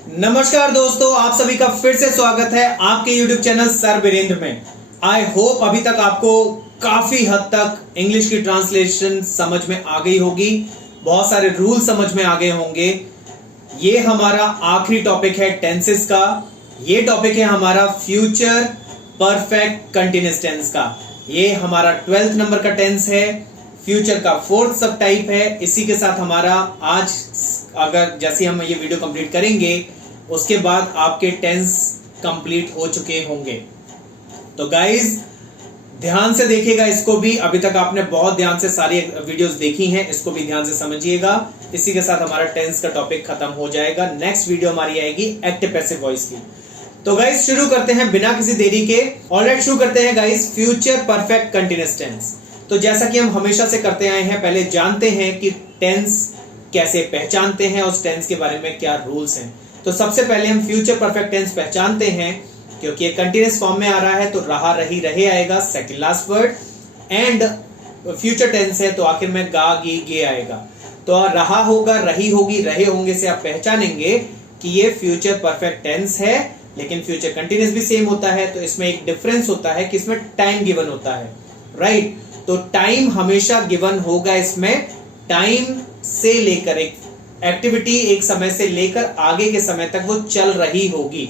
नमस्कार दोस्तों, आप सभी का फिर से स्वागत है आपके YouTube चैनल सर वीरेंद्र में। आई होप अभी तक आपको काफी हद तक इंग्लिश की ट्रांसलेशन समझ में आ गई होगी, बहुत सारे रूल समझ में आ गए होंगे। ये हमारा आखिरी टॉपिक है टेंसेस का। ये टॉपिक है हमारा फ्यूचर परफेक्ट कंटिन्यूअस टेंस का। ये हमारा 12th नंबर का टेंस है, फ्यूचर का 4th सब टाइप है। इसी के साथ हमारा आज अगर जैसे हम ये वीडियो कंप्लीट करेंगे उसके बाद आपके टेंस कंप्लीट हो चुके होंगे। तो गाइज ध्यान से देखिएगा इसको भी। अभी तक आपने बहुत ध्यान से सारी वीडियोस देखी हैं, इसको भी ध्यान से समझिएगा। इसी के साथ हमारा टेंस का टॉपिक खत्म हो जाएगा। नेक्स्ट वीडियो हमारी आएगी एक्टिव पैसिव वॉइस की। तो गाइज शुरू करते हैं बिना किसी देरी के। ऑलराइट, शुरू करते हैं guys future perfect continuous tense. तो जैसा कि हम हमेशा से करते आए हैं, पहले जानते हैं कि टेंस कैसे पहचानते हैं, उस टेंस के बारे में क्या रूल्स हैं। तो सबसे पहले हम फ्यूचर परफेक्ट टेंस पहचानते हैं, क्योंकि ये कंटीन्यूअस फॉर्म में आ रहा है तो रहा रही रहे आएगा second last word, and future tense है तो आखिर में गा गी गे आएगा। तो रहा होगा, रही होगी, रहे होंगे से आप पहचानेंगे कि ये फ्यूचर परफेक्ट टेंस है। लेकिन फ्यूचर कंटीन्यूअस भी सेम होता है, तो इसमें एक डिफरेंस होता है कि इसमें टाइम गिवन होता है, राइट। तो टाइम हमेशा गिवन होगा इसमें। टाइम से लेकर एक एक्टिविटी एक समय से लेकर आगे के समय तक वो चल रही होगी,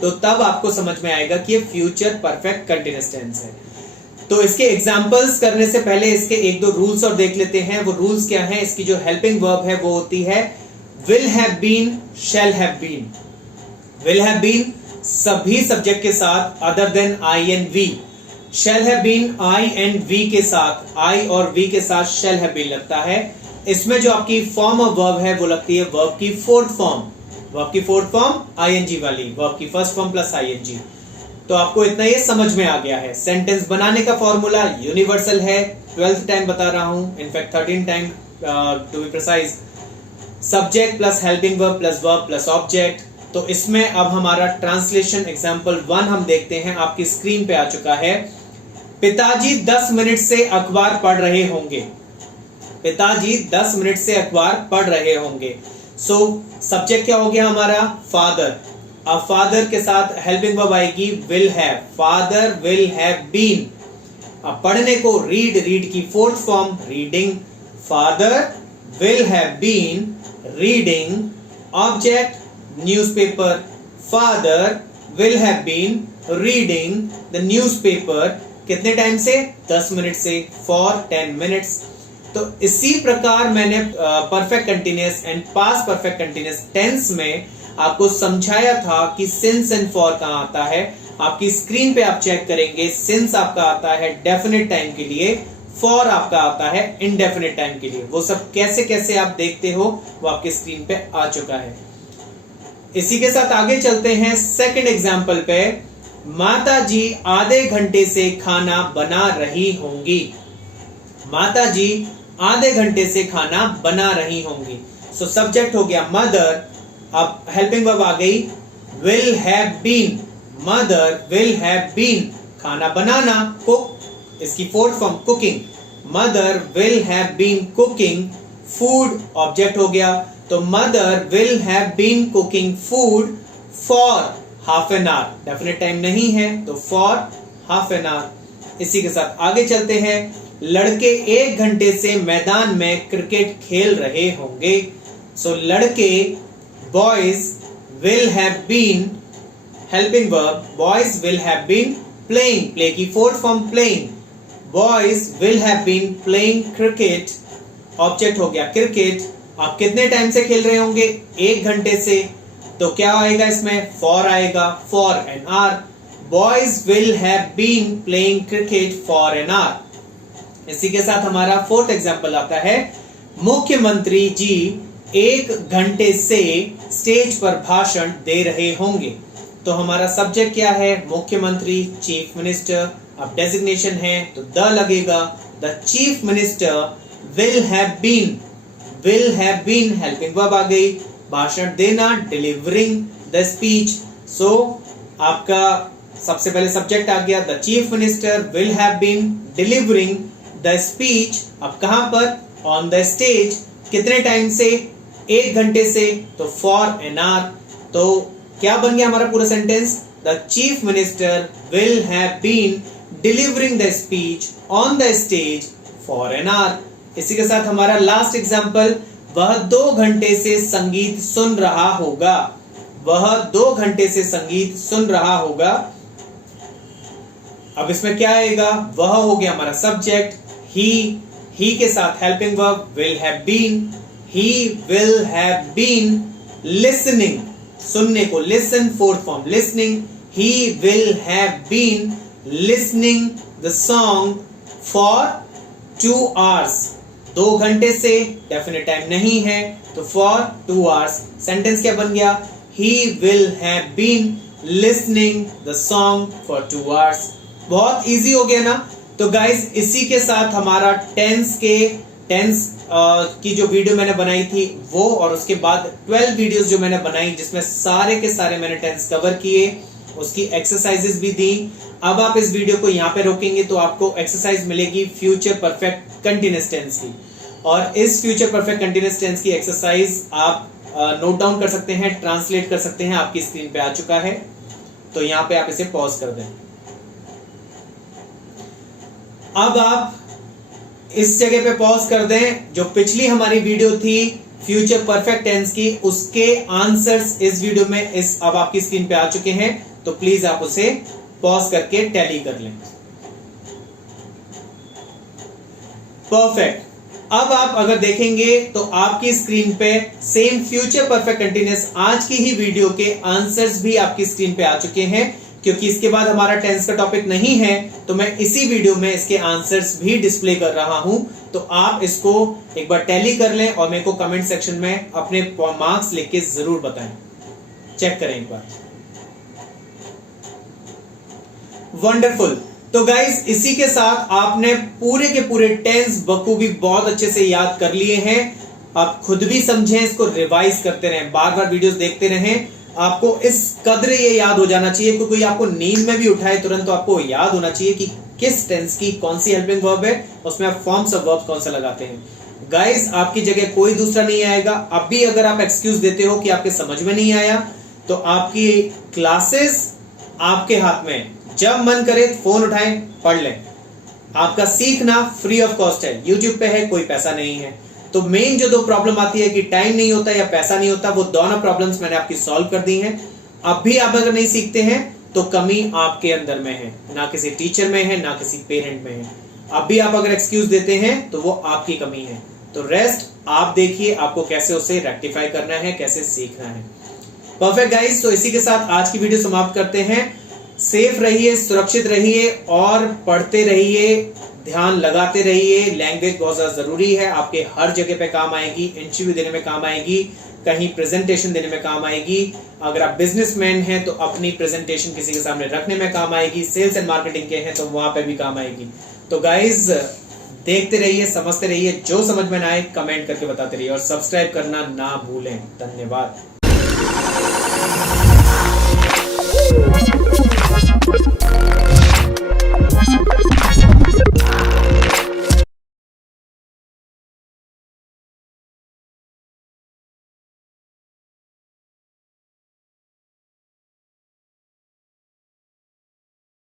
तो तब आपको समझ में आएगा कि ये फ्यूचर परफेक्ट कंटीन्यूअस टेंस है। तो इसके एग्जांपल्स करने से पहले इसके एक दो रूल्स और देख लेते हैं। वो रूल्स क्या हैं? इसकी जो हेल्पिंग वर्ब है वो होती है will have been, shall have been. Will have been सभी सब्जेक्ट के साथ other than I and we. Shall have been I and we के साथ, आई और वी के साथ शैल हैव बीन लगता है। इसमें जो आपकी फॉर्म ऑफ वर्ब है वो लगती है वर्ब की फोर्थ फॉर्म। वर्ब की फोर्थ फॉर्म आईएनजी वाली, वर्ब की फर्स्ट फॉर्म प्लस आईएनजी। तो आपको इतना ये समझ में आ गया है। सेंटेंस बनाने का फॉर्मूला यूनिवर्सल है, 12th टाइम बता रहा हूं, in fact 13 time to be precise. Subject plus helping verb plus verb plus object. तो इसमें अब हमारा ट्रांसलेशन एग्जांपल 1 हम देखते हैं, आपकी स्क्रीन पे आ चुका है। पिताजी 10 मिनट से अखबार पढ़ रहे होंगे। पिताजी 10 मिनट से अखबार पढ़ रहे होंगे। सो सब्जेक्ट क्या हो गया हमारा? फादर। अब फादर के साथ हेल्पिंग वर्ब आएगी will have. Father will have been. अब पढ़ने को रीड, रीड की fourth form reading. Father will have been reading. Object newspaper. Father will have been reading the newspaper. कितने टाइम से? 10 मिनट से, फॉर 10 मिनट्स। तो इसी प्रकार मैंने perfect continuous and past perfect continuous tense में आपको समझाया था कि सिंस एंड फॉर कहां आता है। आपकी स्क्रीन पे आप चेक करेंगे, सिंस आपका आता है डेफिनेट टाइम के लिए, फॉर आपका आता है इनडेफिनेट टाइम के लिए। वो सब कैसे कैसे आप देखते हो वो आपकी स्क्रीन पे आ चुका है। इसी के साथ आगे चलते हैं सेकंड एग्जांपल पे। माता जी आधे घंटे से खाना बना रही होंगी। माता जी आधे घंटे से खाना बना रही होंगी। सो सब्जेक्ट हो गया मदर। अब हेल्पिंग वर्ब आ गई will have been. Mother will have been, खाना बनाना, कुक, इसकी fourth form cooking. Mother will have been cooking food, object हो गया। तो mother will have been cooking food for half an hour. Definite time नहीं है तो फॉर हाफ एन आवर। इसी के साथ आगे चलते हैं। लड़के 1 घंटे से मैदान में क्रिकेट खेल रहे होंगे। सो लड़के boys will have been, helping verb boys will have been playing, play की fourth form playing. Boys will have been playing cricket, object हो गया क्रिकेट। आप कितने टाइम से खेल रहे होंगे? 1 घंटे से। तो क्या आएगा इसमें? फॉर आएगा, for an hour. Boys will have been playing cricket for an hour. इसी के साथ हमारा 4th एग्जांपल आता है। मुख्यमंत्री जी 1 घंटे से स्टेज पर भाषण दे रहे होंगे। तो हमारा सब्जेक्ट क्या है? मुख्यमंत्री, चीफ मिनिस्टर। अब डेजिग्नेशन है तो द लगेगा। The chief minister will have been, will have been helping verb आ गई, भाषण देना, डिलीवरिंग द स्पीच। सो आपका सबसे पहले सब्जेक्ट आ गया the chief minister will have been delivering the speech. अब कहां पर? On the stage. कितने टाइम से? 1 घंटे से, तो फॉर एन आवर। तो क्या बन गया हमारा पूरा sentence? The chief minister will have been delivering the speech on the stage for an hour. इसी के साथ हमारा लास्ट एग्जाम्पल, वह 2 घंटे से संगीत सुन रहा होगा। वह 2 घंटे से संगीत सुन रहा होगा। अब इसमें क्या आएगा? वह हो गया हमारा सब्जेक्ट, ही के साथ helping verb will have been, he will have been listening, सुनने को listen, fourth form listening, he will have been listening the song for 2 hours। 2 घंटे से डेफिनेट टाइम नहीं है, तो फॉर 2 hours। सेंटेंस क्या बन गया? He will have been listening the song for 2 hours। बहुत इजी हो गया ना। तो गाइज इसी के साथ हमारा टेंस की जो वीडियो मैंने बनाई थी वो, और उसके बाद 12 वीडियोस जो मैंने बनाई जिसमें सारे के सारे मैंने टेंस कवर किए, उसकी एक्सरसाइजेस भी दी। अब आप इस वीडियो को यहाँ पे रोकेंगे तो आपको एक्सरसाइज मिलेगी फ्यूचर परफेक्ट कंटिन्यूअस टेंस की, और इस फ्यूचर परफेक्ट कंटिन्यूअस टेंस की एक्सरसाइज आप नोट डाउन कर सकते हैं, ट्रांसलेट कर सकते हैं। आपकी स्क्रीन पे आ चुका है, तो यहाँ पे आप इसे पॉज कर दें। अब आप इस जगह पे पॉज कर दें। जो पिछली हमारी वीडियो थी फ्यूचर परफेक्ट टेंस की, उसके आंसर्स इस वीडियो में अब आपकी स्क्रीन पे आ चुके हैं, तो प्लीज आप उसे पॉज करके टैली कर लें। परफेक्ट। अब आप अगर देखेंगे तो आपकी स्क्रीन पे सेम फ्यूचर परफेक्ट कंटिन्यूअस आज की ही वीडियो के आंसर्स भी आपकी स्क्रीन पे आ चुके हैं। क्योंकि इसके बाद हमारा टेंस का टॉपिक नहीं है, तो मैं इसी वीडियो में इसके आंसर्स भी डिस्प्ले कर रहा हूं। तो आप इसको एक बार टैली कर लें और मेरे को कमेंट सेक्शन में अपने मार्क्स लिख के जरूर बताएं। चेक करें एक बार। वंडरफुल। तो गाइज इसी के साथ आपने पूरे के पूरे टेंस बखूबी बहुत अच्छे से याद कर लिए हैं। आप खुद भी समझें, इसको रिवाइज करते रहें, बार बार वीडियोस देखते रहें। आपको इस कदर ये याद हो जाना चाहिए कि कोई आपको नींद में भी उठाए तुरंत तो आपको याद होना चाहिए कि किस टेंस की कौन सी हेल्पिंग वर्ब है, उसमें आप फॉर्म्स ऑफ वर्ब कौन सा लगाते हैं। गाइज आपकी जगह कोई दूसरा नहीं आएगा। अब भी अगर आप एक्सक्यूज देते हो कि आपके समझ में नहीं आया, तो आपकी क्लासेस आपके हाथ में, जब मन करे फोन उठाएं, पढ़ लें। आपका सीखना फ्री ऑफ कॉस्ट है, यूट्यूब पे है, कोई पैसा नहीं है। तो मेन जो 2 प्रॉब्लम आती है कि टाइम नहीं होता या पैसा नहीं होता, वो दोनों प्रॉब्लम्स मैंने आपकी सॉल्व कर दी हैं। अब भी आप अगर नहीं सीखते हैं तो कमी आपके अंदर में है, ना किसी टीचर में है, ना किसी पेरेंट में है। अब भी आप अगर एक्सक्यूज देते हैं तो वो आपकी कमी है। तो रेस्ट आप देखिए, आपको कैसे उसे रेक्टिफाई करना है, कैसे सीखना है। परफेक्ट गाइस, तो इसी के साथ आज की वीडियो समाप्त करते हैं। सेफ रहिए, सुरक्षित रहिए और पढ़ते रहिए, ध्यान लगाते रहिए। लैंग्वेज बहुत ज्यादा जरूरी है, आपके हर जगह पे काम आएगी। इंटरव्यू देने में काम आएगी, कहीं प्रेजेंटेशन देने में काम आएगी। अगर आप बिजनेसमैन हैं तो अपनी प्रेजेंटेशन किसी के सामने रखने में काम आएगी। सेल्स एंड मार्केटिंग के हैं तो वहां पे भी काम आएगी। तो गाइज देखते रहिए, समझते रहिए, जो समझ में ना आए कमेंट करके बताते रहिए और सब्सक्राइब करना ना भूलें। धन्यवाद।